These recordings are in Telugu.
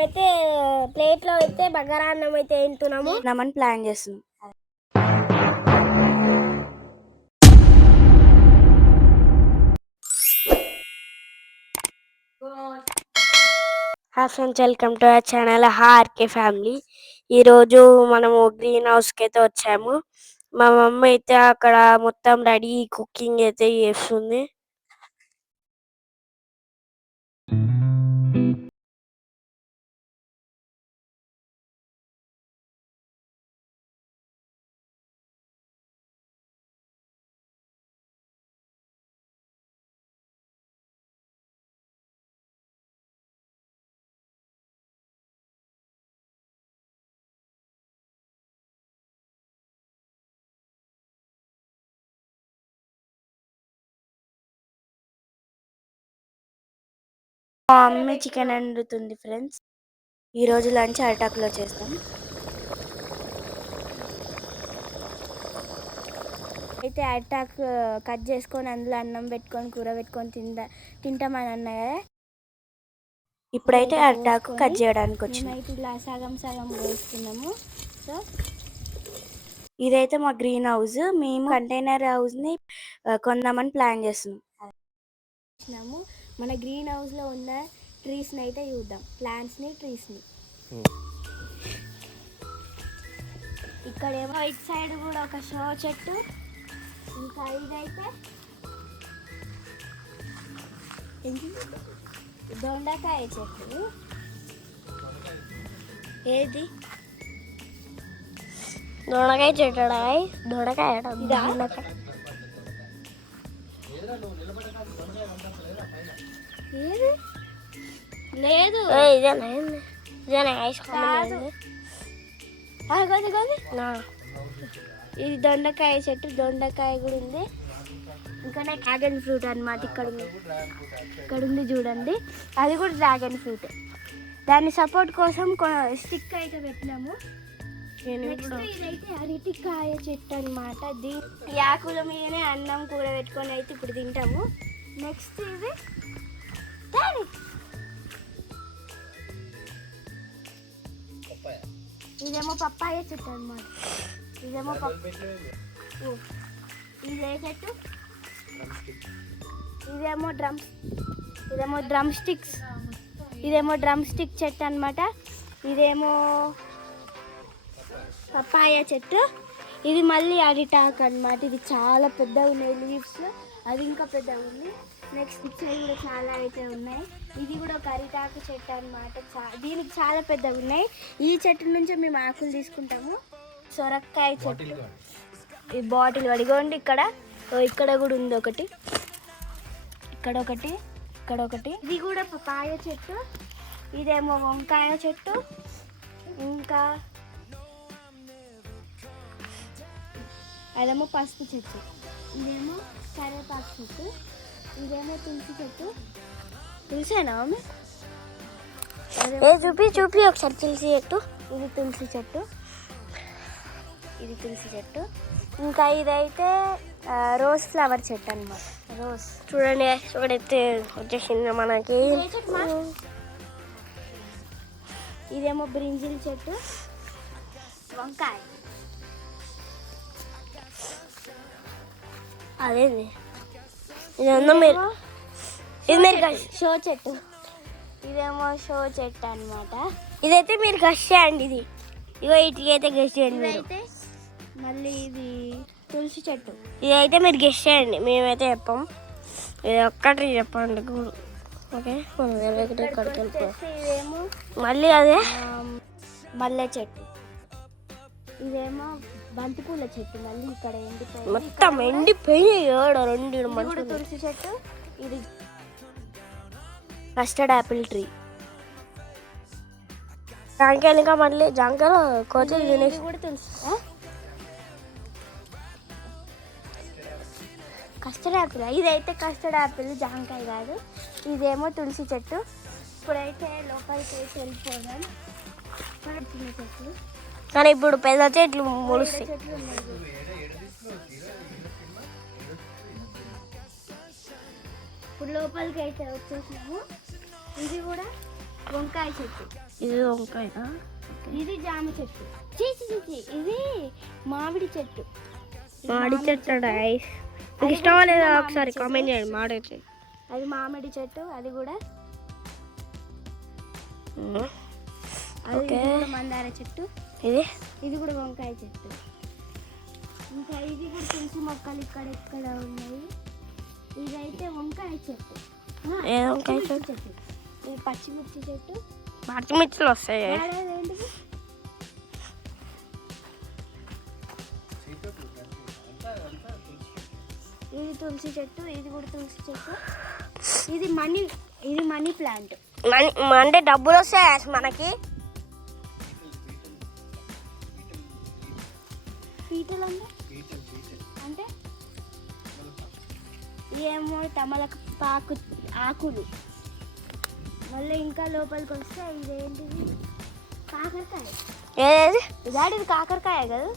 మేమైతే ప్లేట్లో అయితే బగారా అన్నం అయితే తింటున్నాము. నమ్మని ప్లాన్ చేస్తున్నాం. Hi friends, welcome to our channel RK family. ఈరోజు మనము గ్రీన్ హౌస్కి అయితే వచ్చాము. మా మమ్మీ అయితే అక్కడ మొత్తం రెడీ కుకింగ్ అయితే చేస్తుంది. మా మమ్మీ చికెన్ వండుతుంది ఫ్రెండ్స్. ఈరోజు లంచ్ అరిటాకులో చేస్తాం. అయితే అరిటాక్ కట్ చేసుకొని అందులో అన్నం పెట్టుకొని కూర పెట్టుకొని తింటామని అన్నా కదా. ఇప్పుడైతే అరిటాకు కట్ చేయడానికి వచ్చింది. అయితే ఇలా సగం సగం వేస్తున్నాము. సో ఇదైతే మా గ్రీన్ హౌస్. మేము కంటైనర్ హౌస్ని కొందామని ప్లాన్ చేస్తున్నాము. మన గ్రీన్ హౌస్లో ఉన్న ట్రీస్ని అయితే చూద్దాం. ప్లాంట్స్ని, ట్రీస్ని. ఇక్కడేమో ఇటు సైడ్ కూడా ఒక షో చెట్టు, ఇంకా ఇదైతే దొండకాయ చెట్టు. ఏది దొండకాయ చెట్టు? దొండకాయ లేదు, ఇది దొండకాయ చెట్టు. దొండకాయ కూడా ఉంది. ఇంకా డ్రాగన్ ఫ్రూట్ అన్నమాట. ఇక్కడ ఉంది చూడండి, అది కూడా డ్రాగన్ ఫ్రూట్. దాని సపోర్ట్ కోసం స్టిక్ అయితే పెట్టినాము. ఇదైతే అరటికాయ చెట్టు అన్నమాట. ఈ ఆకుల మీదనే అన్నం కూర పెట్టుకొని అయితే ఇప్పుడు తింటాము. నెక్స్ట్ ఇది ఇదేమో పప్పాయ చెట్టు అన్నమాట. ఇదేమో ఇదే చెట్టు. ఇదేమో డ్రమ్ స్టిక్ చెట్టు అన్నమాట. ఇదేమో పప్పాయ చెట్టు. ఇది మళ్ళీ అరిటాక్ అన్నమాట. ఇది చాలా పెద్దగా ఉన్నాయి లీవ్స్. అది ఇంకా పెద్దగా ఉంది. నెక్స్ట్ సైడ్ కూడా చాలా అయితే ఉన్నాయి. ఇది కూడా ఒక అరిటాకు చెట్టు అన్నమాట. దీనికి చాలా పెద్దగా ఉన్నాయి. ఈ చెట్టు నుంచి మేము ఆకులు తీసుకుంటాము. సొరకాయ చెట్టు. ఈ బాటిల్ పడిగోండి. ఇక్కడ కూడా ఉంది ఒకటి. ఇక్కడ ఒకటి. ఇది కూడా పపాయ చెట్టు. ఇదేమో వంకాయ చెట్టు. ఇంకా అదేమో పసుపు చెట్టు. ఇదేమో కరివేపాకు చెట్టు. ఇదేమో తులసి చెట్టు. తులసేనా మమ్మీ? చూపి ఒకసారి తులసి చెట్టు. ఇది తులసి చెట్టు. ఇంకా ఇదైతే రోజ్ ఫ్లవర్ చెట్టు అన్నమాట. రోజ్ చూడండి, చూడైతే వచ్చేసింది మనకి. ఇదేమో బ్రింజిల్ చెట్టు. వంకాయ. అదేంది ఇది షో చెట్టు. ఇదేమో షో చెట్టు అన్నమాట. ఇదైతే మీరు గెస్ చేయండి. ఇగో ఇటుకైతే గెస్ చేయండి మీరు. మళ్ళీ ఇది తులసి చెట్టు. ఇదైతే మీరు గెస్ చేయండి, మేమైతే చెప్పాం. ఇది ఒక్కటి చెప్పండి. ఓకే, ఇదేమో మళ్ళీ అదే మల్లె చెట్టు. ఇదేమో బంతిపూల చెట్టు. మళ్ళీ ఇక్కడ మొత్తం ఎండిపోయి తులసి చెట్టు. ఇది కస్టర్డ్ యాపిల్ ట్రీ. జాంకాయలు. ఇంకా మళ్ళీ జాంకాయలు కోతి తినేసి కూడా తులసి. Custard apple. ఇదైతే కస్టర్డ్ యాపిల్, జాంకాయ కాదు. ఇదేమో తులసి చెట్టు. ఇప్పుడైతే లోపలికి వేసి వెళ్ళిపోదాం. చిన్న చెట్లు, కానీ ఇప్పుడు పెద్ద చెట్లు మొలుస్తాయి. ఇప్పుడు లోపలికి అయితే వచ్చేసినాము. ఇది కూడా వంకాయ చెట్టు, ఇది వంకాయ, ఇది జామ చెట్టు, చీచి ఇది మామిడి చెట్టు. మామిడి చెట్టు ఇష్టమా లేదా ఒకసారి కామెంట్ చేయండి. మామిడి చెట్టు, అది మామిడి చెట్టు, అది కూడా అది కూడా మందార చెట్టు, ఇది కూడా వంకాయ చెట్టు. ఇంకా ఇది కూడా తులసి మొక్కలు ఇక్కడ ఉన్నాయి. ఇదైతే వంకాయ చెట్టు, వంకాయ చెట్టు, ఇది పచ్చిమిర్చి చెట్టు. పచ్చిమిర్చిలు వస్తాయి. ఏంటిది? ఇది తులసి చెట్టు, ఇది కూడా తులసి చెట్టు. ఇది మనీ ప్లాంట్. అంటే డబ్బులు వస్తాయి మనకి. పీటలు అంటే ఏమో తమలపాకు ఆకులు. మళ్ళీ ఇంకా లోపలికి వస్తే ఇదేంటిది? కాకరకాయ. ఇదాడు ఇది కాకరకాయ కదా.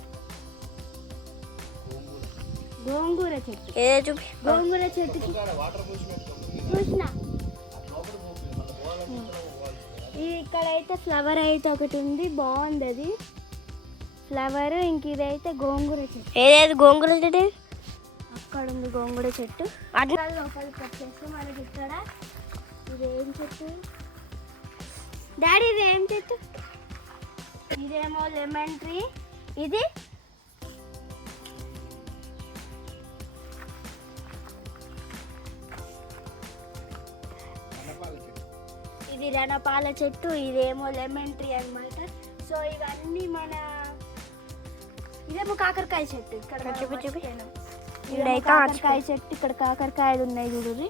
గోంగూర చెట్టు, గోంగూర చెట్టుకి చూసిన ఇక్కడైతే ఫ్లవర్ అయితే ఒకటి ఉంది, బాగుంది అది ఫ్లవర్. ఇంక ఇదైతే గోంగూర చెట్టు. ఏదేది గోంగూర చెట్టు? అక్కడ ఉంది గోంగూర చెట్టు. లోపలికి వచ్చేసి మనకి ఇక్కడ ఇదేం చెట్టు డాడీ? ఇదేం చెట్టు? ఇదేమో లెమన్ ట్రీ. ఇది ఇది రణపాల చెట్టు, ఇదేమో లెమన్ ట్రీ అన్నమాట. సో ఇవన్నీ ఇదేమో కాకరకాయ చెట్టు. ఇక్కడ కాకరకాయ చెట్టు, ఇక్కడ కాకరకాయలు ఉన్నాయి చూడండి.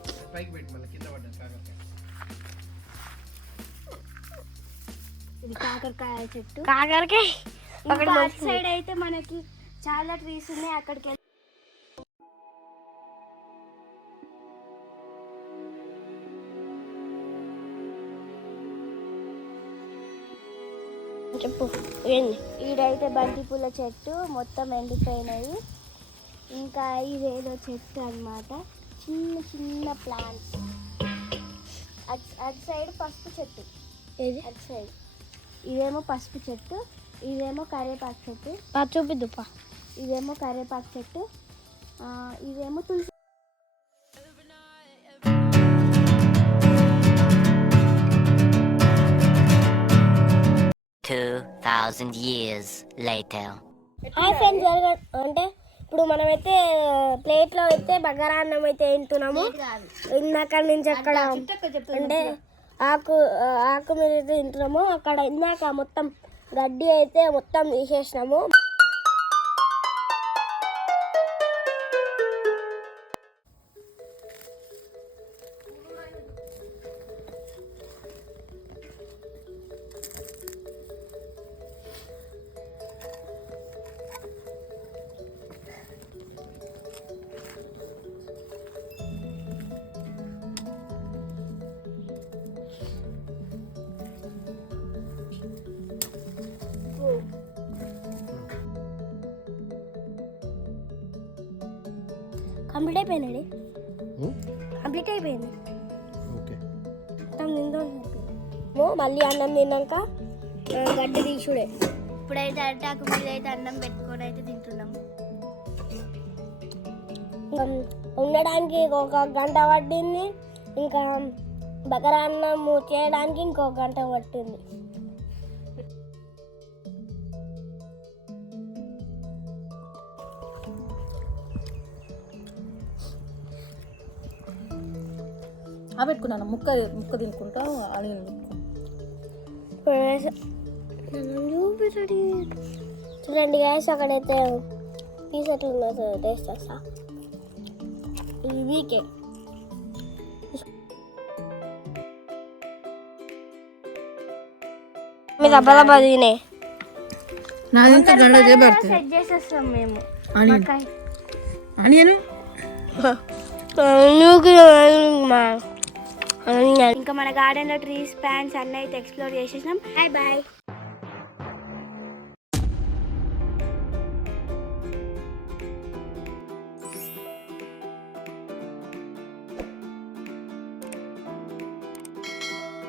ఇది కాకరకాయ చెట్టు. కాకరకాయ అటు సైడ్ అయితే మనకి చాలా ట్రీస్ ఉన్నాయి. అక్కడికి చెప్పు. ఈడైతే బంతి పూల చెట్టు మొత్తం ఎండిపోయినాయి. ఇంకా ఇదేదో చెట్టు అన్నమాట, చిన్న చిన్న ప్లాంట్స్. అటు సైడ్ పసుపు చెట్టు, అటు సైడ్ ఇదేమో పసుపు చెట్టు, ఇదేమో కరివేపాకు చెట్టు. చూపిద్దుపా. ఇదేమో కరివేపాకు చెట్టు, ఇదేమో తులసి. హాయ్ ఫ్రెండ్స్, అంటే ఇప్పుడు మనమైతే ప్లేట్లో అయితే బగారా అన్నం అయితే తింటున్నాము. ఇందాక నుంచి అక్కడ అంటే ఆకు మీద అయితే తింటున్నాము. అక్కడ ఇందాక మొత్తం గడ్డి అయితే మొత్తం తీసేసినాము. కంప్లీట్ అయిపోయిందండి. కంప్లీట్ అయిపోయింది. మళ్ళీ అన్నం తిన్నాక గడ్డి తీసుడే. ఇప్పుడైతే అరటాకు మీద అయితే అన్నం పెట్టుకొని అయితే తింటున్నాము. ఉండడానికి ఒక గంట పట్టింది, ఇంకా బగారా అన్నం చేయడానికి ఇంకొక గంట పట్టింది. పెట్టుకున్నాను ముక్క తినుకుంటా అని చూడండి గ్యాస్, అక్కడైతే పీస్ ఎట్లుందో టేస్ట్ చేస్తా. ఇది వీకే మీరు అబ్బా తినే సెట్ చేసేస్తాం మేము. ఆనియన్ ఇంకా మన గార్డెన్లో ట్రీస్, ప్లాంట్స్ అన్నీ అయితే ఎక్స్ప్లోర్ చేసేసినాం. Bye bye.